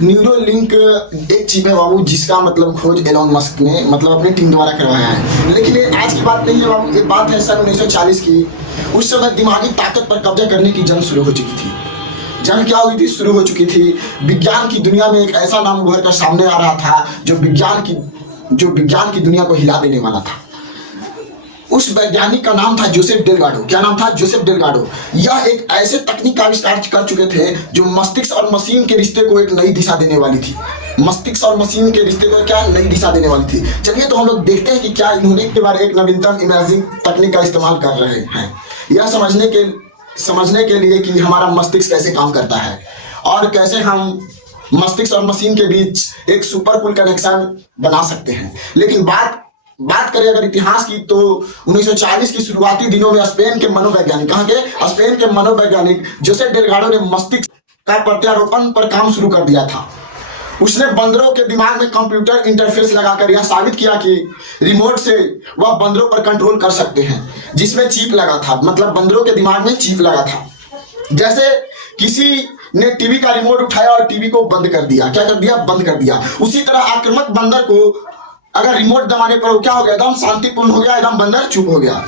Neuralink एक chip है बाबू, जिसका मतलब खोज एलोन मस्क ने अपनी टीम द्वारा करवाया है। लेकिन ये आज की बात नहीं है बाबू, ये बात है सन 1940 की। उस समय दिमागी ताकत पर कब्जा करने की जंग शुरू हो चुकी थी। जंग क्या हुई थी? शुरू हो चुकी थी। विज्ञान की दुनिया में एक ऐसा नाम उभर कर सामने आ रहा था जो विज्ञान की दुनिया को हिला देने वाला था। उस वैज्ञानिक का नाम था जोसेफ डेलगाडो। क्या नाम था? Joseph Delgado. यह एक ऐसे तकनीक का आविष्कार कर चुके थे जो मस्तिष्क और मशीन के रिश्ते को एक नई दिशा देने वाली थी। मस्तिष्क और मशीन के रिश्ते को क्या नई दिशा देने वाली थी। चलिए तो हम लोग देखते हैं कि क्या इन्होंने के बारे एक नवीनतम इमेजिंग तकनीक का इस्तेमाल कर रहे हैं, यह समझने के लिए कि हमारा मस्तिष्क कैसे काम करता है और कैसे हम मस्तिष्क और मशीन के बीच एक सुपर कूल कनेक्शन बना सकते हैं। लेकिन बात करें अगर इतिहास की, तो 1940 की शुरुआती दिनों में स्पेन के मनोवैज्ञानिक जोसेफ डेलगाडो ने मस्तिष्क का प्रत्यारोपण पर काम शुरू कर दिया था। उसने बंदरों के दिमाग में कंप्यूटर इंटरफेस लगाकर यह साबित किया कि रिमोट से वह बंदरों पर कंट्रोल कर सकते हैं, जिसमें चिप लगा था। मतलब बंदरों के दिमाग में चिप लगा था। जैसे किसी ने टीवी का रिमोट उठाया और टीवी को बंद कर दिया। क्या कर दिया? बंद कर दिया। उसी तरह आक्रामक बंदर को अगर रिमोट दबाने पर वो क्या हो गया? एकदम शांतिपूर्ण हो गया, एकदम बंदर चुप हो गया।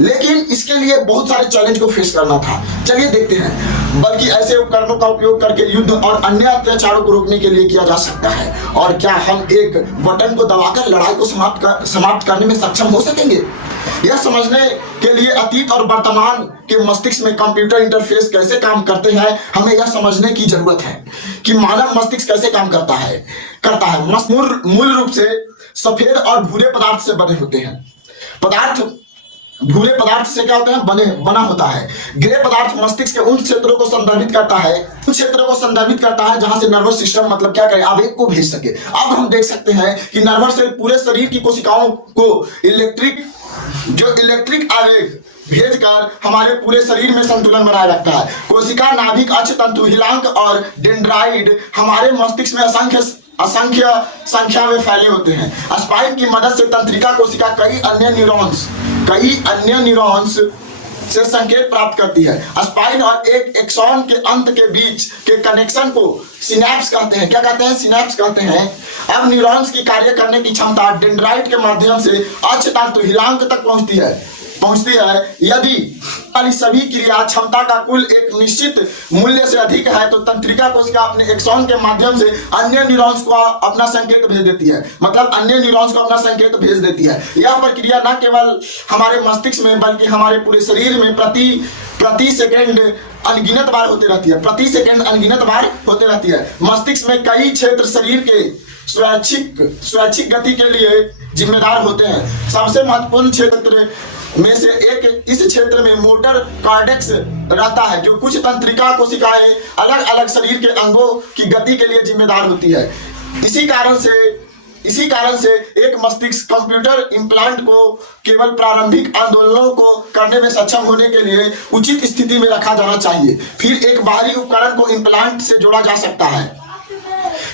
लेकिन इसके लिए बहुत सारे चैलेंज को फेस करना था। चलिए देखते हैं। बल्कि ऐसे उपकरणों का उपयोग करके युद्ध और अन्य अत्याचारों को रोकने के लिए किया जा सकता है। और क्या हम एक बटन को दबाकर लड़ाई को समाप्त करने में सक्षम हो सकेंगे? यह समझने के लिए अतीत और वर्तमान के मस्तिष्क में कंप्यूटर इंटरफेस कैसे काम करते हैं, हमें यह समझने की जरूरत है कि मानव मस्तिष्क कैसे काम करता है। मूल रूप से सफेद और भूरे पदार्थ से बने होते हैं। भूरे पदार्थ से क्या होते हैं? बना होता है। ग्रे पदार्थ मस्तिष्क के उन क्षेत्रों को संदर्भित करता है जहां से नर्वस सिस्टम मतलब क्या करे? आवेग को भेज सके। अब हम देख सकते हैं कि नर्वस सेल पूरे शरीर की कोशिकाओं को इलेक्ट्रिक आवेग भेजकर हमारे पूरे शरीर में संतुलन बनाए रखता है। कोशिका, नाभिक, अक्ष तंतु, हिलांक और डेंड्राइड हमारे मस्तिष्क में असंख्य संख्या में फैले होते हैं। स्पाइन की मदद से तंत्रिका कोशिका कई अन्य न्यूरॉन्स से संकेत प्राप्त करती है। स्पाइन और एक एक्सॉन के अंत के बीच के कनेक्शन को सिनैप्स कहते हैं। क्या कहते हैं? सिनैप्स कहते हैं। अब न्यूरॉन्स की कार्य करने की क्षमता डेंड्राइट के माध्यम से अक्ष तंतु हिलांक तक पहुंचती है। यदि सभी क्रिया क्षमता का कुल एक निश्चित मूल्य से अधिक है तो तंत्रिका कोशिका अपने एक्सॉन के माध्यम से अन्य न्यूरॉन्स को अपना संकेत भेज देती है। यह प्रक्रिया न केवल हमारे मस्तिष्क में बल्कि हमारे पूरे शरीर में प्रति सेकंड अनगिनत बार होते रहती है। मस्तिष्क में कई क्षेत्र शरीर के स्वैच्छिक गति के लिए जिम्मेदार होते हैं। सबसे महत्वपूर्ण क्षेत्र में से एक इस क्षेत्र में मोटर कॉर्टेक्स रहता है, जो कुछ तंत्रिका कोशिकाएं अलग अलग शरीर के अंगों की गति के लिए जिम्मेदार होती है। इसी कारण से एक मस्तिष्क कंप्यूटर इम्प्लांट को केवल प्रारंभिक आंदोलनों को करने में सक्षम होने के लिए उचित स्थिति में रखा जाना चाहिए। फिर एक बाहरी उपकरण को इम्प्लांट से जोड़ा जा सकता है।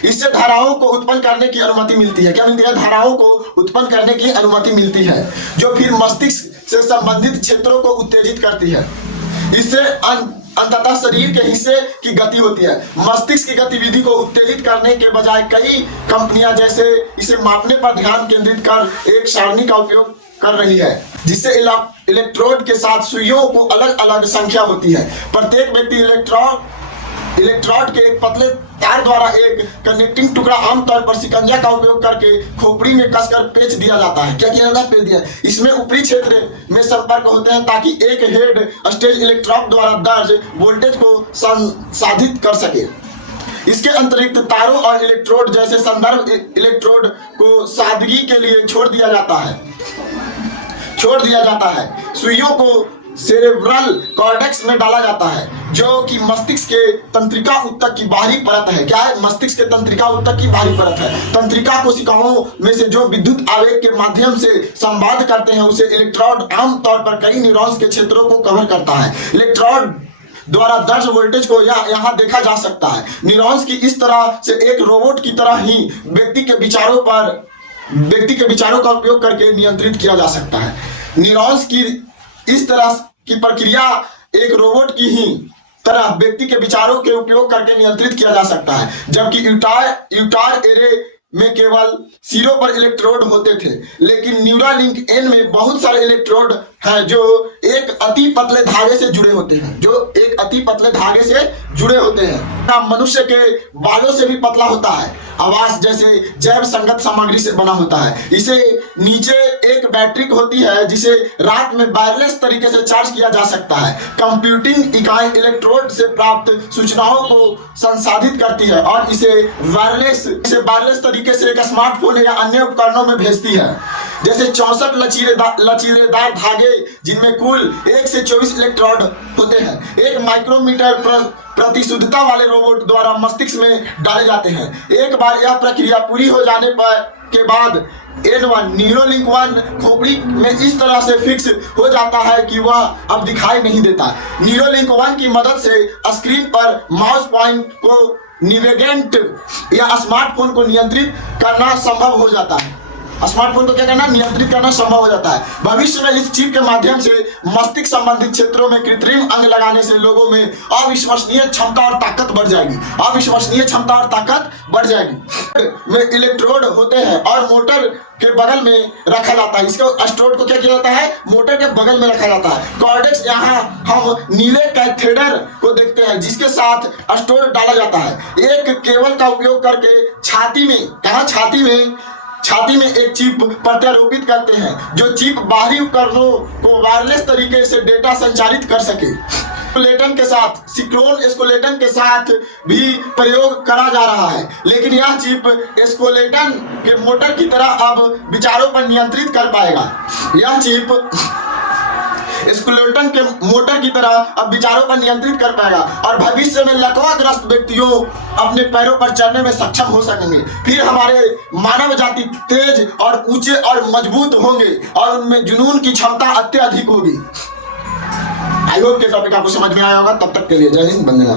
इससे धाराओं को उत्पन्न करने की अनुमति मिलती है। क्या मिलती है? धाराओं को उत्पन्न करने की अनुमति मिलती है, जो फिर मस्तिष्क से संबंधित क्षेत्रों को उत्तेजित करती है। इससे अंततः शरीर के हिस्से की गति होती है। मस्तिष्क की गतिविधि को उत्तेजित करने के बजाय कई कंपनियां जैसे इसे मापने पर ध्यान केंद्रित कर एक सारणी का उपयोग कर रही है, जिससे इलेक्ट्रोड के साथ सुइयों को अलग अलग संख्या होती है। प्रत्येक व्यक्ति इलेक्ट्रोड के एक पतले तार द्वारा एक कनेक्टिंग टुकड़ा आमतौर पर शिकंजा का उपयोग करके खोपड़ी में कसकर पेच दिया जाता है। क्या किया जाता है? पेच दिया। इसमें ऊपरी क्षेत्र में संपर्क होते हैं ताकि एक हेड स्टेज इलेक्ट्रोड द्वारा दर्ज वोल्टेज को संसाधित कर सके। इसके अतिरिक्त तारों और इलेक्ट्रोड जैसे संदर्भ इलेक्ट्रोड को सादगी के लिए छोड़ दिया जाता है। सुइयों को सेरेब्रल कॉर्टेक्स में डाला जाता है, जो कि मस्तिष्क के तंत्रिका ऊतक की बाहरी परत है। क्या है? मस्तिष्क के तंत्रिका ऊतक की बाहरी परत है। तंत्रिका कोशिकाओं में से जो विद्युत आवेग के माध्यम से संवाद करते हैं, उसे इलेक्ट्रोड आमतौर पर कई न्यूरॉन्स के क्षेत्रों को कवर करता है। इलेक्ट्रोड द्वारा दर्ज वोल्टेज को यहाँ देखा जा सकता है। न्यूरॉन्स की इस तरह से एक रोबोट की तरह ही व्यक्ति के विचारों का उपयोग करके नियंत्रित किया जा सकता है। न्यूरॉन्स की इस तरह की प्रक्रिया एक रोबोट की ही तरह व्यक्ति के विचारों के उपयोग करके नियंत्रित किया जा सकता है, जबकि यूटार एरे में केवल सिरों पर इलेक्ट्रोड होते थे, लेकिन न्यूरालिंक एन में बहुत सारे इलेक्ट्रोड हैं जो एक अति पतले धागे से जुड़े होते हैं, मनुष्य के बालों से भी पतला होता है, आवास जैसे जैव संगत सामग्री से बना होता है। इसे नीचे एक बैटरी होती है जिसे रात में वायरलेस तरीके से चार्ज किया जा सकता है। कंप्यूटिंग इकाई इलेक्ट्रोड से प्राप्त सूचनाओं को संसाधित करती है और इसे वायरलेस तरीके से एक स्मार्टफोन या अन्य उपकरणों में भेजती है। जैसे 64 लचीलेदार धागे जिनमें कुल 1 से 24 इलेक्ट्रोड होते हैं, एक माइक्रोमीटर प्रतिशुद्धता वाले रोबोट द्वारा मस्तिष्क में डाले जाते हैं। एक बार यह प्रक्रिया पूरी हो जाने के बाद N1 न्यूरोलिंक 1 खोपड़ी में इस तरह से फिक्स हो जाता है कि वह अब दिखाई नहीं देता। न्यूरोलिंक 1 की मदद से स्क्रीन पर माउस पॉइंट को निवेगेंट या स्मार्टफोन को नियंत्रित करना संभव हो जाता है। नियंत्रित करना संभव हो जाता है। भविष्य में इस चिप के माध्यम से मस्तिष्क संबंधित क्षेत्रों में कृत्रिम अंग लगाने से लोगों में अविश्वसनीय क्षमता और ताकत बढ़ जाएगी। में इलेक्ट्रोड होते हैं और मोटर के बगल में रखा जाता है। इसको एस्ट्रोड को क्या किया जाता है? मोटर के बगल में रखा जाता है। कॉर्डेक्स, यहाँ हम नीले कैथेडर को देखते हैं जिसके साथ एस्ट्रोड डाला जाता है। एक केबल का उपयोग करके छाती में एक चिप प्रत्यारोपित करते हैं, जो चिप बाहरी उपकरणों को वायरलेस तरीके से डेटा संचारित कर सके। सिक्रोन स्केलेटन के साथ भी प्रयोग करा जा रहा है, लेकिन यह चिप स्केलेटन के मोटर की तरह अब विचारों पर नियंत्रित कर पाएगा। और भविष्य में लकवाग्रस्त व्यक्तियों अपने पैरों पर चलने में सक्षम हो सकेंगे। फिर हमारे मानव जाति तेज और ऊंचे और मजबूत होंगे और उनमें जुनून की क्षमता अत्यधिक होगी। आई होप के टॉपिक आपको समझ में आया होगा। तब तक के लिए जय हिंद, वंदे मातरम।